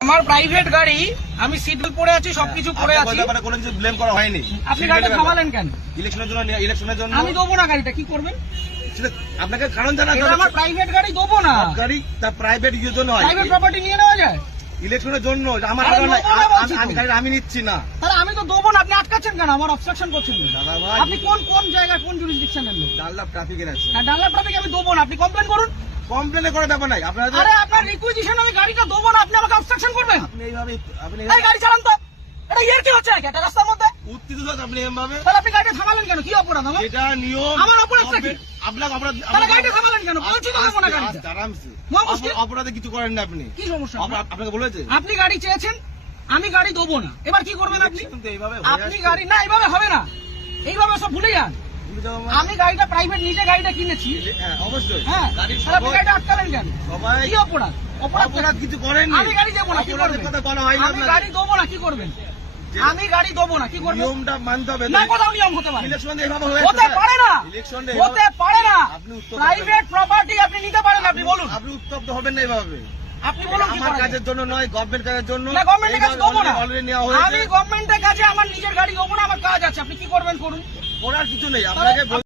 আমার প্রাইভেট গাড়ি, আমি সিট বেল্ট পরে আছি, সবকিছু পরে আছি, কোনো কিছু ব্লেম করা হয়নি। আপনি গাড়িটা থামালেন কেন? ইলেকশনের জন্য আমি দেবো না গাড়িটা, কি করবেন? আপনাকে কারণ জানা, এটা আমার প্রাইভেট গাড়ি, দেবো না। গাড়ি তার প্রাইভেট ইউজের জন্য হয়, প্রাইভেট প্রপার্টি নিয়ে নেওয়া যায় ইলেকশনের জন্য। আমার আরে কারণ নাই, নেবো না বলছি তো। আমি গাড়ি আমি নিচ্ছি না। তাহলে আমি তো দেবো না, আপনি আটকাচ্ছেন কেন? আমার অবস্ট্রাকশন করছেন কেন? দাদা ভাই, আপনি কোন জায়গায়, কোন জুরিসডিকশনের লোক? ডাল্লাভ ট্রাফিকের আছে, ডানলাপ ট্রাফিক আমি দেবো না, আপনি কমপ্লেন করুন। কমপ্লেনে করে ব্যাপার নাই। আপনারা আরে আপনার রিকুইজিশন, আমি গাড়িটা দেবো না, আপনি আমাকে অবস্ট্রাকশন করবেন? আপনি এইভাবে এই গাড়ি চালান তো, এটা ইয়ার কি হচ্ছে নাকি একটা রাস্তার মধ্যে? উত্তেজিত হচ্ছেন আপনি এভাবে। তাহলে আপনি গাড়িটা থামালেন কেন? কি অপরাধ আমার? এটা নিয়ম। আমার অপরাধটা কি? আপনাকে অপরাধ, তাহলে গাড়িটা থামালেন কেন? বলছি তো দেবো না গাড়িটা। আরামসে মহা মুশকিল। অপরাধে কিছু করেন না আপনি। কি সমস্যা? আপনাকে বলেছে আপনি গাড়ি চেয়েছেন, আমি গাড়ি দেবো না, এবার কি করবেন আপনি? কিন্তু এইভাবে আপনি গাড়ি না, এইভাবে হবে না, এইভাবে সব ভুলে যান। আমি গাড়িটা প্রাইভেট, নিজে গাড়িটা কিনেছি, হ্যাঁ অবশ্যই। হ্যাঁ, গাড়ির তাহলে আপনি সবাই- গাড়িটা আটকালেন কেন? সবাই কি অপরাধ? অপরাধ কিছু করেন আমি গাড়ি দেবো না, কি করবেন? কথা বলা হয় না আমি গাড়ি দেবো না, কি করবেন? আমি গাড়ি দেবো না, কি করবেন? নিয়মটা মানতে হবে। না, কোথাও নিয়ম হতে পারে? ইলেকশন এইভাবে হয়েছে, হতে পারে না, ইলেকশন হতে পারে না। আপনি উত্তর প্রাইভেট প্রপার্টি আপনি নিতে পারেন, আপনি বলুন, আপনি উত্তপ্ত হবেন না এইভাবে। আপনি বলুন কি আমার করা যায়? কাজের জন্য নয়, গভর্নমেন্ট কাজের জন্য। না, গভর্নমেন্টের কাছে দেবো না। অলরেডি নেওয়া আমি হয়েছে, গভর্নমেন্টের কাছে আমার নিজের গাড়ি দেবো না, আমার কাজ আছে, আপনি কি করবেন করুন। করার কিছু নেই আপনাকে।